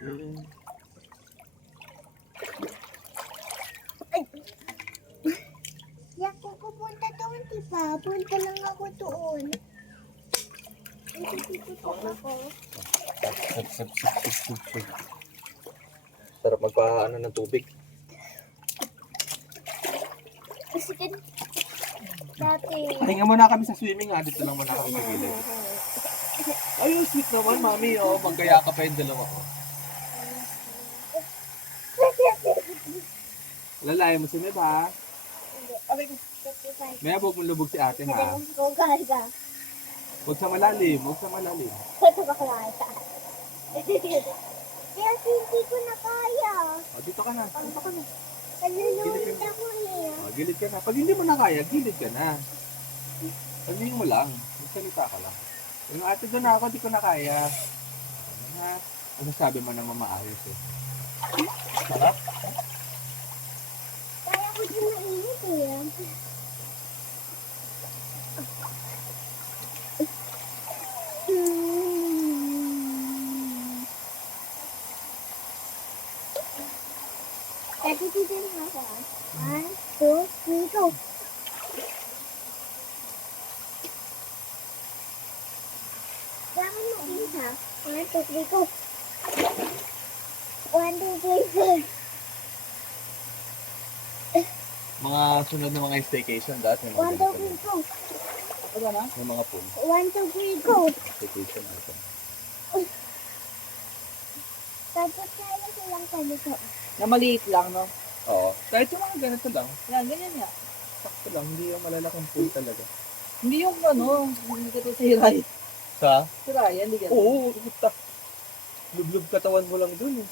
Hindi ako pupunta doon, diba? Punta lang ako doon. Dito ako. Sarap magpa-ano ng tubig. Kasi dati. Hinga muna kami sa swimming ha. Dito lang muna kami sa gilid. Ay, sweet naman, mami. Oh, magkaya ka pa yung dalawa. Oh. Lalaya mo si Meb ha. May huwag mong lubog si ate ha. Huwag sa malalim. Huwag sa malalim. Kaya hindi ko na kaya. Oh, dito ka na. Dito ka na. Nalulunod ako eh. Oh, gilid ka na. Pag hindi mo na kaya, gilid ka na. Sabihin mo lang. Magsalita ka lang. Yung ate doon ako, di ko na kaya. Ano na? Ano sabi mo na mamaayos eh? Sarap? Kaya ko din mainit eh. Dati dito na ako. 1, 2, 3, go! Kailangan mo isa. 1, 2, 3, go! 1, 2, 3, 4. Mga sunod na mga staycation dati. 1, 2, 3, go! Ano na? May mga pool. 1, 2, 3, go! Staycation natin. Tapos kaya silang kalito. Na maliit lang, no? Oo. Kahit yung mga ganito lang. Yan, ganyan nga. Sakto lang. Hindi yung malalaking pool talaga. Hindi yung ano, hindi ka to si Hiray. Sa? Si Ryan, hindi ka. Oo. Puta. Lublub katawan mo lang dun eh.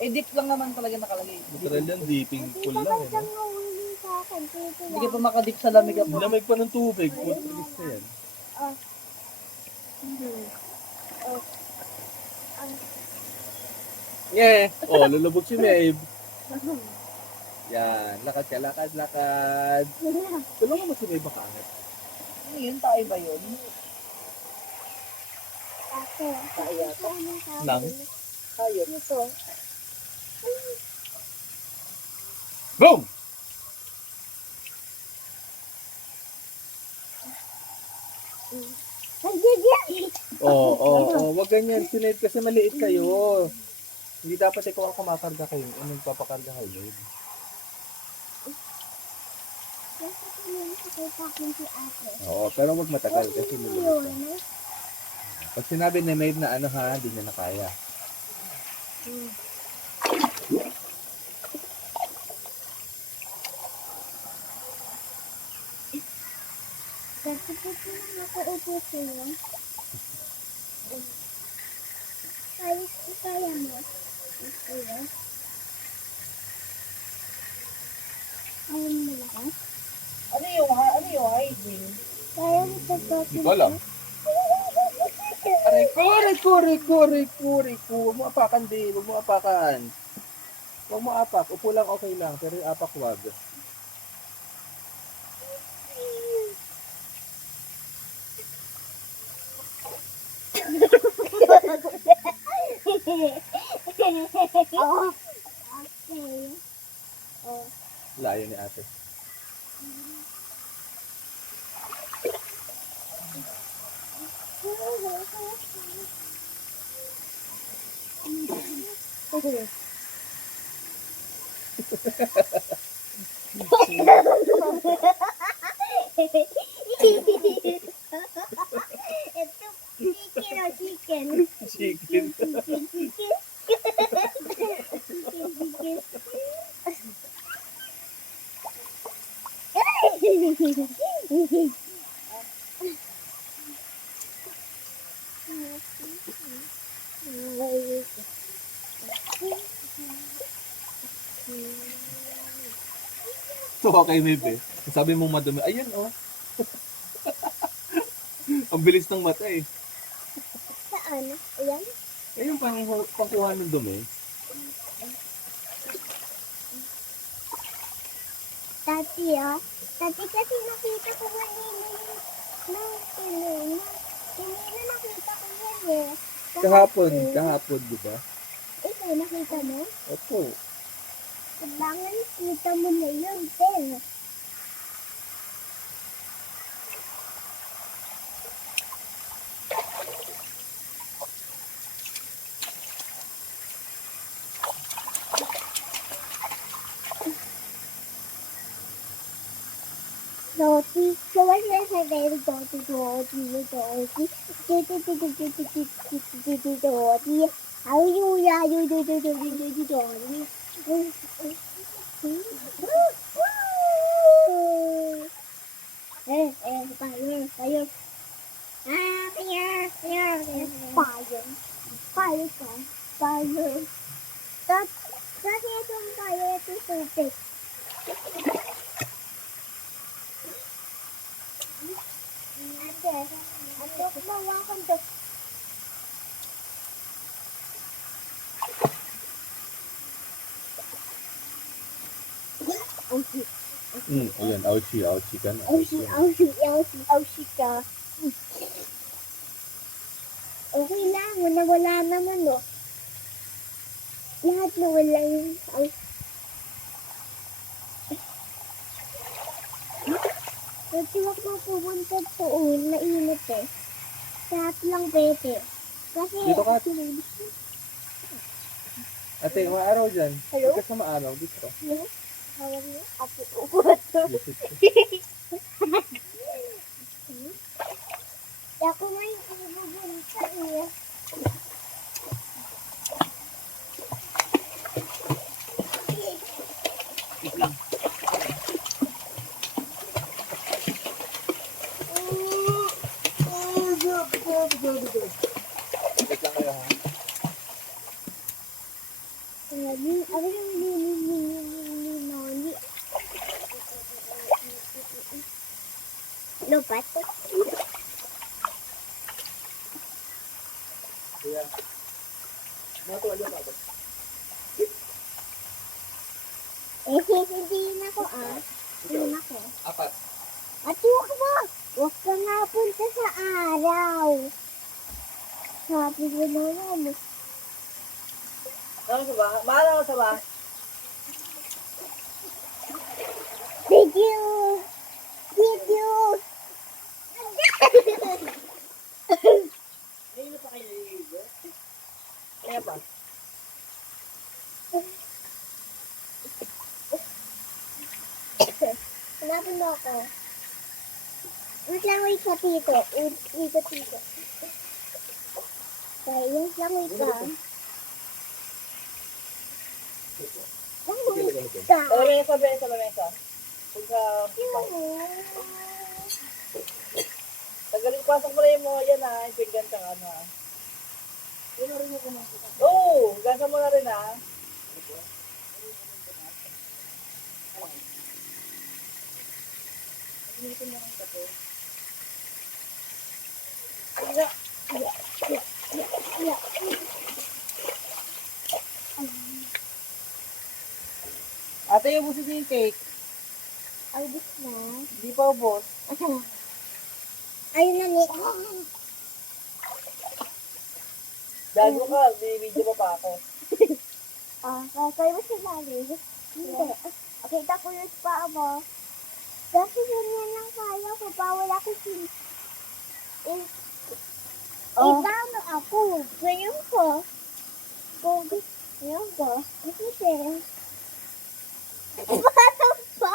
Eh, deep lang naman talaga nakalagay. Literal yan. Dipping Hindi pool pa lang eh. siyang nahuli sa akin. Dito Hindi ka lang. pa makadip sa lamig No? po. Lamig pa ng tubig. Pool release na yan. Yeah. Oh, lulubog si Maeve. Yan. Lakad ka. Lakad. Lakad. Tulungan mo si Maeve makaangat. Ano yun? Tayo ba yun? Ako. Kaya. Nang? Tayo. Dito. Boom! Nandiyan. Wag ganyan. Sinade kasi maliit kayo. Hindi dapat ikaw ang kumakarga kayo. Ano nagpapakarga kayo? Kasi kung nakikita ko si ate. Oo, pero wag matagal kasi Yun. lulubog ka. Pag sinabi ni Maeve na ano ha, hindi niya na kaya. Kasi po lang nakaupo sila. Kaya mo. Kaya. Kaya mo lang. Ano yung hygiene? Kaya mo pagpapin. Hindi ko alam. Aray ko. Huwag mo apakan din. Huwag mo apakan. Huwag mo apak. Upo lang okay lang. Pero yung apak wag. Oh. Okay. Oh. Layo ni ate. Ito, chicken. Chicken. Tuwa kay Maeve eh. Sabi mong madumi. Ayan oh. Ang bilis ng mata eh. Saan? Ayan. Ayun pangkuha ng dumi. Tati Tati kasi nakita ko kanina yung nakita ko yan eh. Kahapon, di ba? Eh, ate, nakita mo? Opo. Kailangan kita mo na yun, Tel. Doti, so what's your favorite Doti, Doti, Doti, Doti, how you do, Doti. Fire, fire. Ah, fire, fire, fire. Fire, fire. Dati itong fire, ito tubig. Ate, mawakan to. Ayan, ouchie ka na. Aushi ka. Okay lang, wala naman, no. Lahat na wala yung Kasi wag mo pupunta doon, mainit eh. Lahat lang pwede. Kasi, Dito ka. Ate, maaraw dyan. Hello? Hindi ka sa maaraw dito. Hawag mo, ako upat. Visit ko. Ako nga yung pupunta eh. Wait lang kayo ha. Ako yung lupat. Kuya. Matuwa dyan ako. Hindi ako Hindi ako. Apat. At huwag mo! Huwag ka nga punta sa araw. Sabi ko naman. Ano sa ba? Mahal ako sa ba? Video! Video! Ayun na pa kayo naliligo? Kaya pa? Hanapin mo ako. Wait lang, wait ka, tito. Wait ka, tito. Okay, wait lang, wait ka. Wait ka. Sa lamesa. Kung sa... Tagaling pasok mo na yung mga yan ha. Yung pinggan ka ano ha. Oo! Gasa mo na rin ha. Ate, ubusin niyo yung cake. Ay, bis na. Hindi pa ubos. Ayun na, Nick. Dago ka, binibidyo mo pa ako. Kaya mo si Mali? Hindi. Okay, tapos pa mo. Kasi ganyan lang kaya ko pa. Wala ko si... Ibama ako. Ganyan ko. Ganyan ko. Kasi... Paano pa?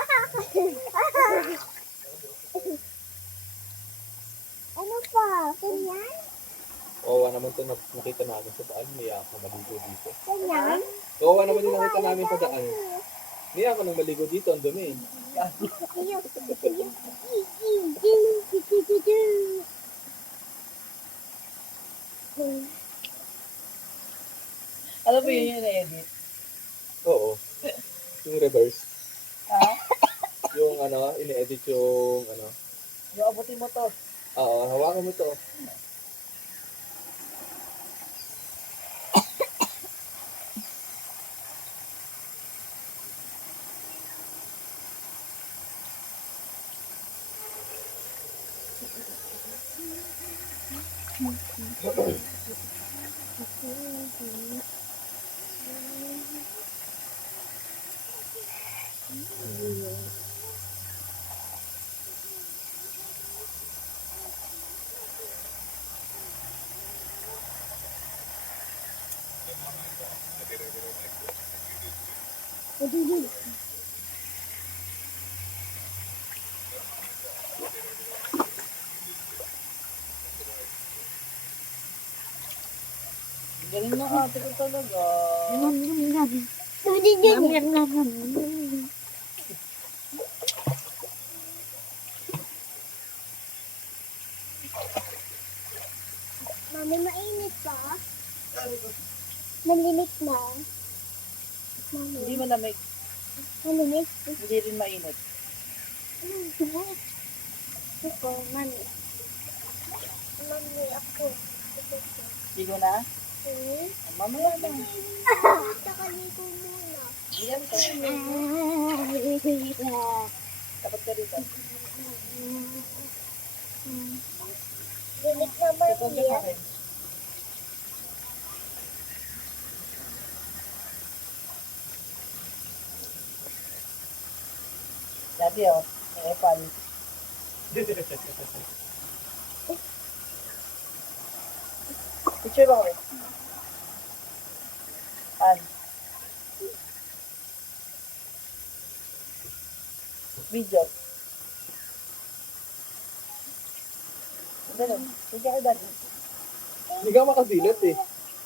Ano pa? Ganyan? Kawawa naman ito nakita namin sa daan. May ako maligo dito. Ganyan? Kawawa naman yung nakita namin sa daan. May ako nang maligo dito. Ang dumi. Alam mo yun yung na-edit? Oo. Yung reverse. Ha? Yung ano, ini-edit yung ano. Yung abutin mo to. Oo, hawakan mo to. Madidid. Ang galing ng ate ko talaga. Madidid. Mami, mainit pa? Malimit na. Mami, Hindi malamig. malimit. Hindi rin mainit. Ako, mami. Mami, ako. Ligo na? Hmm? Mamaya na. Tsaka ligo muna. Diyan ka. Dapat ka dito. Dinig naman Ito ka sa niya. akin. Sabi oh, may epal. Picture ba ko? An? Video. Ganun. Sige ka dali. Hindi ka makasilat eh.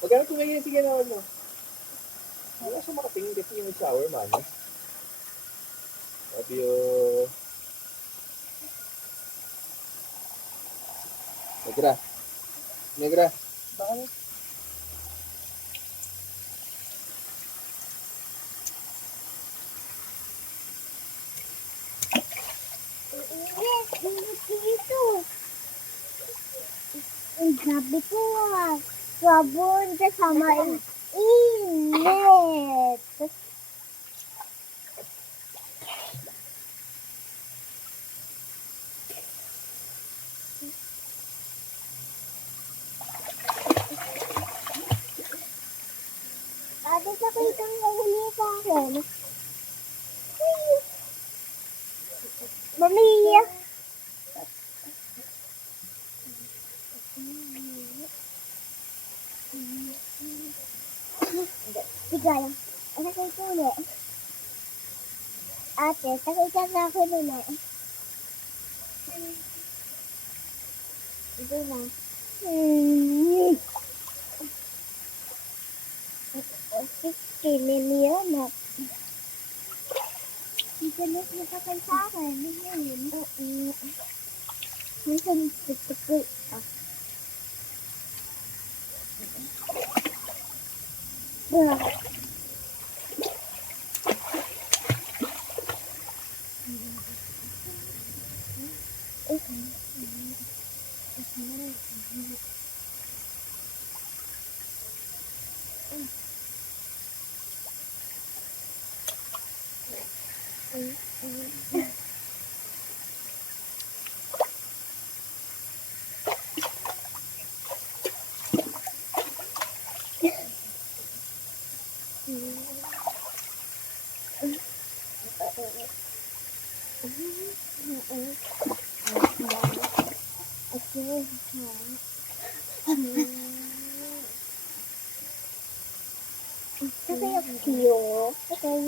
Pag ano tumingin, sige naman mo. Wala siya makatingin kasi yung shower, manos. Sabi yung... Negra. Negra. Bakit? Yes, init dito. Ang grabe po ah. Sabon kasama ang init. Ate, sakay kang nahuli sa akin. Mami! Tigay. Sakay ko ulit. Ate, sakay ka sa akin ulit. Ito na. Kininiyan na. Minsan mas nasakay sa akin. Minsan tutukoy. Sakay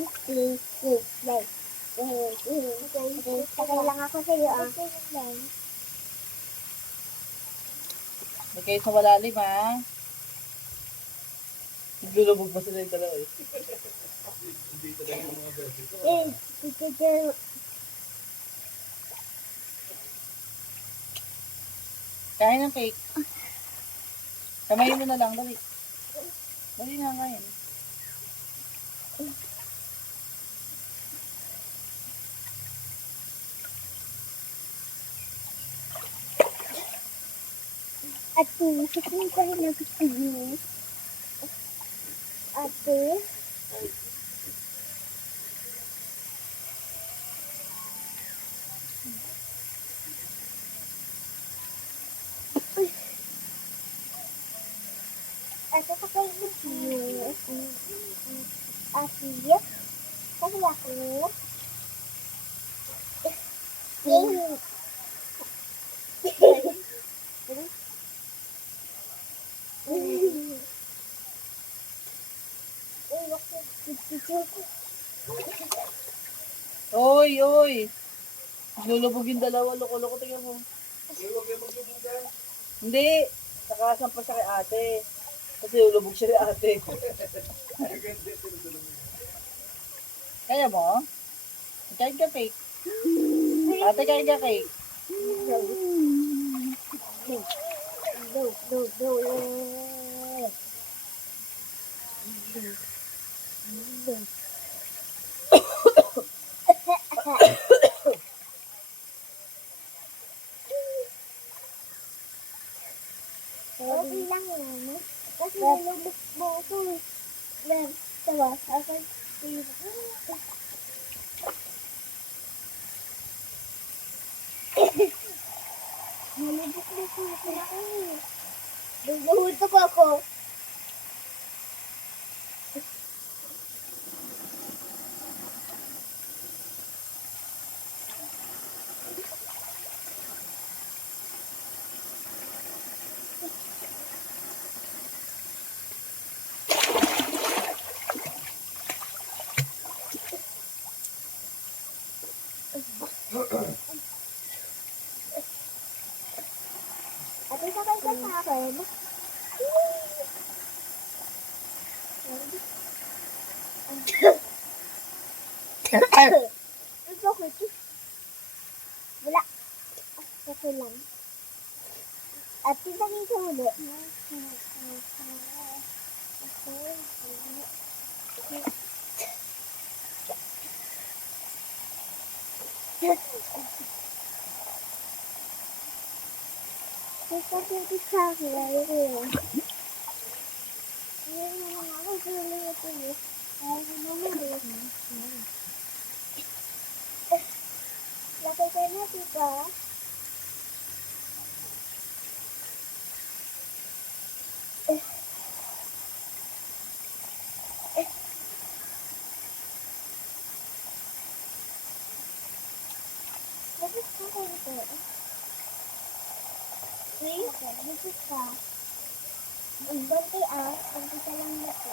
ako sa'yo. Sakay lang ako sa'yo ah. May kayo sa malalim ha. Naglulubog pa sila yung dalawa eh. Kain ng cake. Kamayin mo na lang, dali. Dali na kain. Ate, sakay ko rin ako sa'yo. Ate. Ate, sakay ko sa'yo. Ate, sakay ako. Yay! Oy, oy. Lulubog yung dalawa. Loko-loko. Tingnan mo. Huwag kayo maglubugan. Hindi. Nakasampa siya kay ate. Kasi lulubog siya kay ate. Kaya mo? Kain ka cake. Ate, kain ka cake. Okay lang yan. Kasi nalubog mo ako. Diba? Ako, nalubog mo ako. Nahutok ako. Ate, sabay ka sa akin. Ito ko ito. Wala. Ito lang. At tingnan ko ulit. Ito ko sa akin. Ayun na lang ako. Sulit ito eh. Ayun na lang eh. Lapay ka na, tita. Lapit ka ko ito. Please, lapit ka. Bante ah. Bante ka lang ito.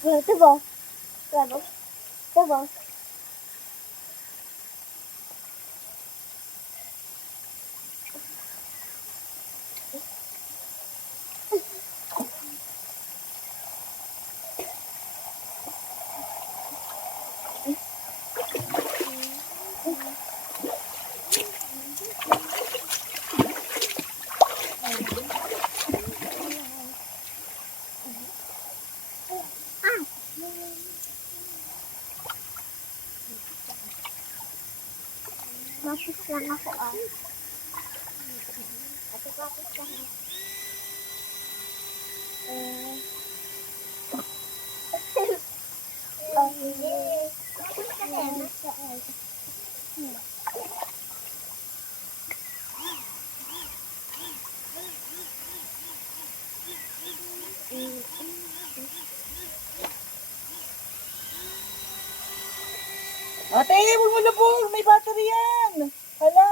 Ito ba? Ito ba? Ito ba? Mapis lang ako ah. Ate, mapis lang ako. Oh, hindi. Mapis ka na. Ate, huwag mo lubog. May battery yan. Hala.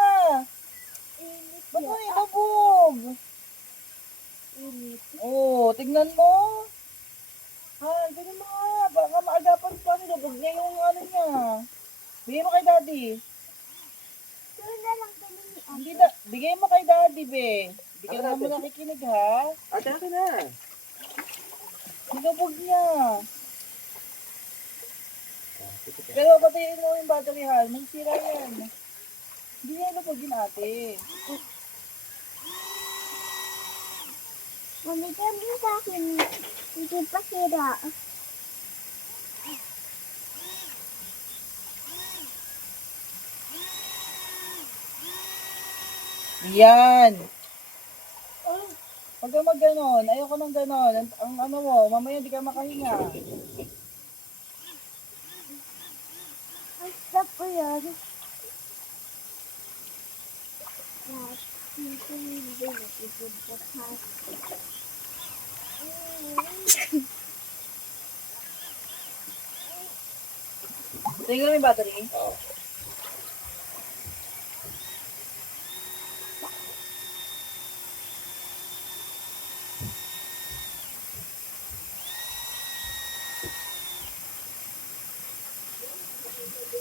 Init Ba't mo yan. nilubog? Init. Oo, tignan mo. Ha, ganun mo nga. Baka maagapan pa. Nilubog niya yung ano niya. Bigay mo kay daddy. Doon na lang kami ni Ate. Hindi na. Bigay mo kay daddy, be. Bigyan mo mo nakikinig, ha? Ate, akin na. Nilubog niya. Pero patayin mo yung battery, ha? Magsira yan. Hindi niya nilubogin, ate. Mami, kaya mo sa akin. Hindi pa sira. Yan. Huwag ka mag-ganon. Ayoko ng ganon. Ang ano mo, mamaya di ka makahinga. Basta po yun. Hindi nakikipagpas. Tingnan mo yung battery. Oo. Oh,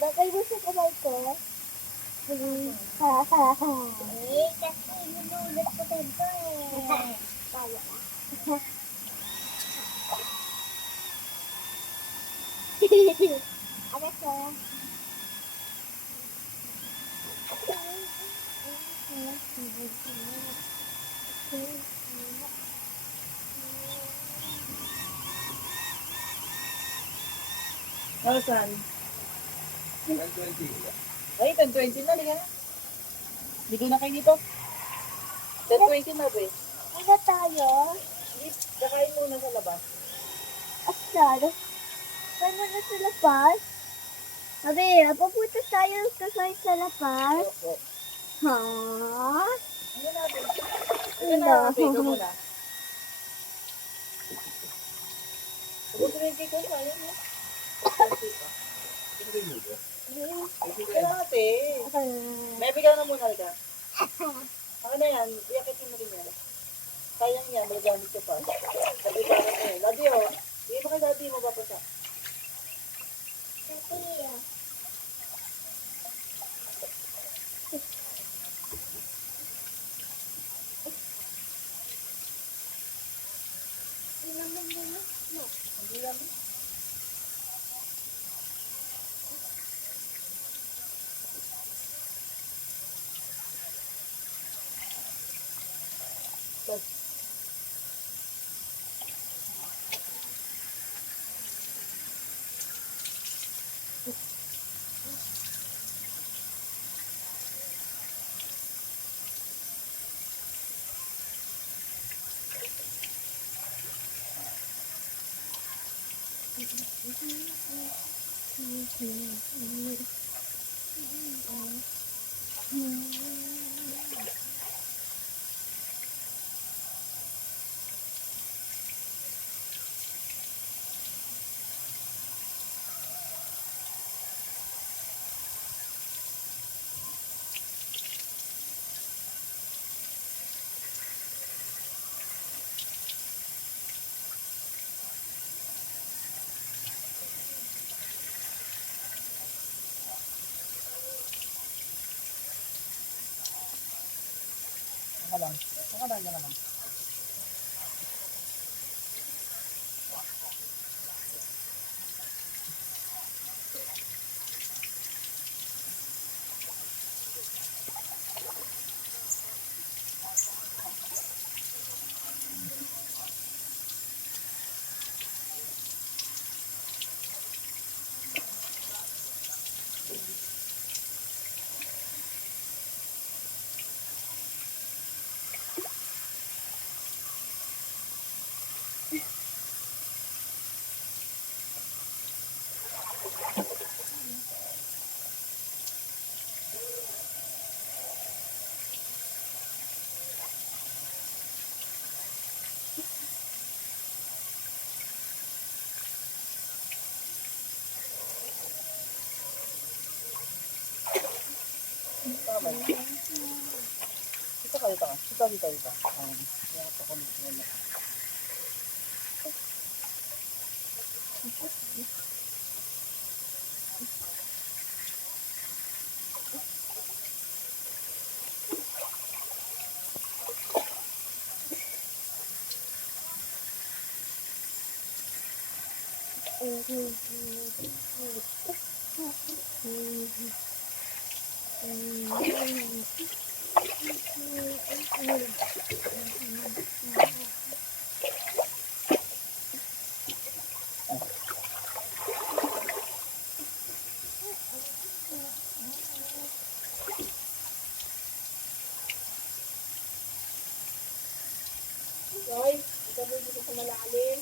bagay mo sa kamay ko. Eh, kasi inulit ko din to eh. Kaya na. Ano to? Saan? 120. Ay, 10:20 na, liga. Ligo na kayo dito. 10:20 na, be. Ano tayo? Hindi, kakain muna sa labas. Asar. Paano na sa lapas? Sabi, papunta tayo kakain sa lapas. Opo. Ha? Ano natin? Ito na, be. Ito muna. Ubusin na yung cake ko. Sayang mo. Hindi mo ba? Ito natin. May bigyan na muna, liga. Ako na yan. Iyakitin mo rin yan. Sayang yan. Magagamit ko pa. Sabi ba na eh. Daddy, oh. Hindi mo kay daddy mo papasa. Hindi lang. Saka lang. Saka lang yan naman. Tama. Dito ka, dito ka. Dito. Yan ako dito. Joy, sabi dito sa malalim.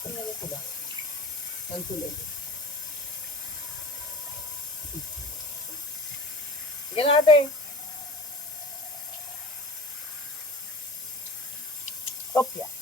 Tingnan sila. Ang sulit. Sige na ate. Stop ya.